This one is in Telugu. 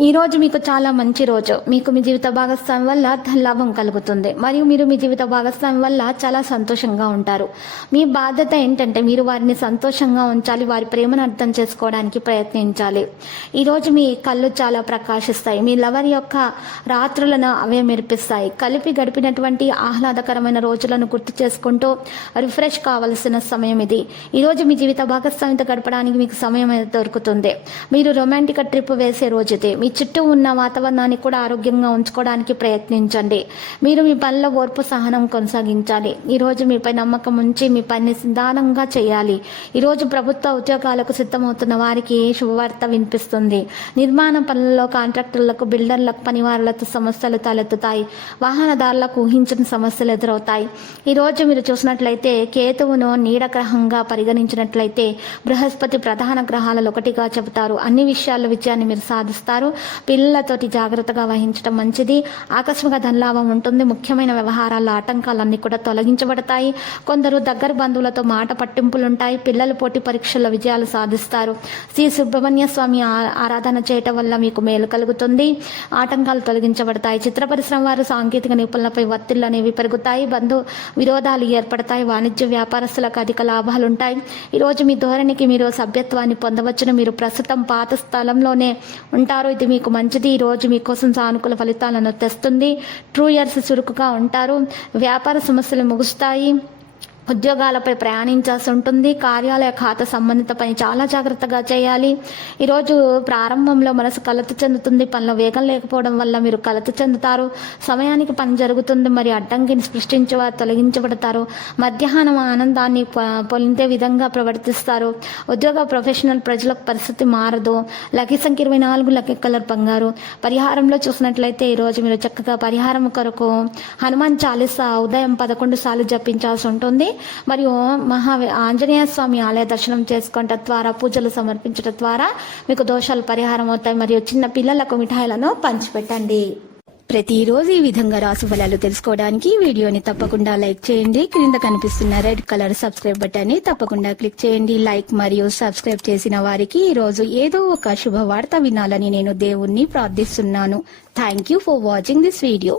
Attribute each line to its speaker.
Speaker 1: ఈ రోజు మీకు చాలా మంచి రోజు. మీకు మీ జీవిత భాగస్వామి వల్ల లాభం కలుగుతుంది. మరియు మీరు మీ జీవిత భాగస్వామి వల్ల చాలా సంతోషంగా ఉంటారు. మీ బాధ్యత ఏంటంటే మీరు వారిని సంతోషంగా ఉంచాలి వారి ప్రేమను అర్థం చేసుకోవడానికి ప్రయత్నించాలి. ఈ రోజు మీ కళ్ళు చాలా ప్రకాశిస్తాయి. మీ లవర్ యొక్క రాత్రులను అవే మెరిపిస్తాయి. కలిపి గడిపినటువంటి ఆహ్లాదకరమైన రోజులను గుర్తు చేసుకుంటూ రిఫ్రెష్ కావలసిన సమయం ఇది. ఈరోజు మీ జీవిత భాగస్వామితో గడపడానికి మీకు సమయం అయితే దొరుకుతుంది. మీరు రొమాంటిక్ ట్రిప్ వేసే రోజు ఇది. మీ చుట్టూ ఉన్న వాతావరణాన్ని కూడా ఆరోగ్యంగా ఉంచుకోవడానికి ప్రయత్నించండి. మీరు మీ పనిలో ఓర్పు సహనం కొనసాగించాలి. ఈ రోజు మీపై నమ్మకం ఉంచి మీ పనిని నిదానంగా చేయాలి. ఈరోజు ప్రభుత్వ ఉద్యోగాలకు సిద్ధమవుతున్న వారికి శుభవార్త వినిపిస్తుంది? నిర్మాణ పనులలో కాంట్రాక్టర్లకు బిల్డర్లకు పనివారులతో సమస్యలు తలెత్తుతాయి. వాహనదారులకు ఊహించిన సమస్యలు ఎదురవుతాయి. ఈరోజు మీరు చూసినట్లయితే కేతువును నీడ గ్రహంగా పరిగణించినట్లయితే బృహస్పతి ప్రధాన గ్రహాలలో ఒకటిగా చెబుతారు. అన్ని విషయాల్లో విజయాన్ని మీరు సాధిస్తారు. పిల్లలతోటి జాగ్రత్తగా వహించడం మంచిది. ఆకస్మిక ధనలాభం ఉంటుంది. ముఖ్యమైన వ్యవహారాల్లో ఆటంకాలన్నీ కూడా తొలగించబడతాయి. కొందరు దగ్గర బంధువులతో మాట పట్టింపులు ఉంటాయి పిల్లలు పోటీ పరీక్షల్లో విజయాలు సాధిస్తారు. శ్రీ సుబ్రహ్మణ్య స్వామి ఆ- ఆరాధన చేయటం వల్ల మీకు మేలు కలుగుతుంది. ఆటంకాలు తొలగించబడతాయి. చిత్ర పరిశ్రమ వారు సాంకేతిక నిపుణులపై ఒత్తిళ్ళు అనేవి పెరుగుతాయి. బంధు విరోధాలు ఏర్పడతాయి. వాణిజ్య వ్యాపారస్తులకు అధిక లాభాలు ఉంటాయి ఈరోజు మీ ధోరణికి మీరు సభ్యత్వాన్ని పొందవచ్చును మీరు ప్రస్తుతం పాత స్థలంలోనే ఉంటారు. ఇది మీకు మంచిది. ఈ రోజు మీకోసం సానుకూల ఫలితాలను తెస్తుంది. ట్రూ ఇయర్స్ చురుకుగా ఉంటారు. వ్యాపార సమస్యలు ముగుస్తాయి. ఉద్యోగాలపై ప్రయాణించాల్సి ఉంటుంది. కార్యాలయ ఖాతా సంబంధిత పని చాలా జాగ్రత్తగా చేయాలి. ఈరోజు ప్రారంభంలో మనసు కలత చెందుతుంది. పనిలో వేగం లేకపోవడం వల్ల మీరు కలత చెందుతారు. సమయానికి పని జరుగుతుంది. మరి అడ్డంకిని సృష్టించవారు తొలగించబడతారు. మధ్యాహ్నం ఆనందాన్ని ప- పొందే విధంగా ప్రవర్తిస్తారు. ఉద్యోగ ప్రొఫెషనల్ ప్రజలకు పరిస్థితి మారదు. లకీ సంఖ్య ఇరవై నాలుగు లకీ కలర్ బంగారు. పరిహారంలో చూసినట్లయితే ఈరోజు మీరు చక్కగా పరిహారం కొరకు హనుమాన్ చాలీసా ఉదయం పదకొండు సార్లు జపించాల్సి ఉంటుంది. మరియు మహా ఆంజనేయ స్వామి ఆలయ దర్శనం చేసుకోవటం ద్వారా పూజలు సమర్పించడం ద్వారా మీకు దోషాలు పరిహారం అవుతాయి. మరియు చిన్న పిల్లలకు మిఠాయిలను పంచిపెట్టండి. ప్రతిరోజు ఈ విధంగా రాసు ఫలాలు తెలుసుకోవడానికి వీడియోని తప్పకుండా లైక్ చేయండి. క్రింద కనిపిస్తున్న రెడ్ కలర్ సబ్స్క్రైబ్ బటన్ని తప్పకుండా క్లిక్ చేయండి. లైక్ మరియు సబ్స్క్రైబ్ చేసిన వారికి ఈ రోజు ఏదో ఒక శుభవార్త వినాలని నేను దేవుణ్ణి ప్రార్థిస్తున్నాను. Thank you for watching this video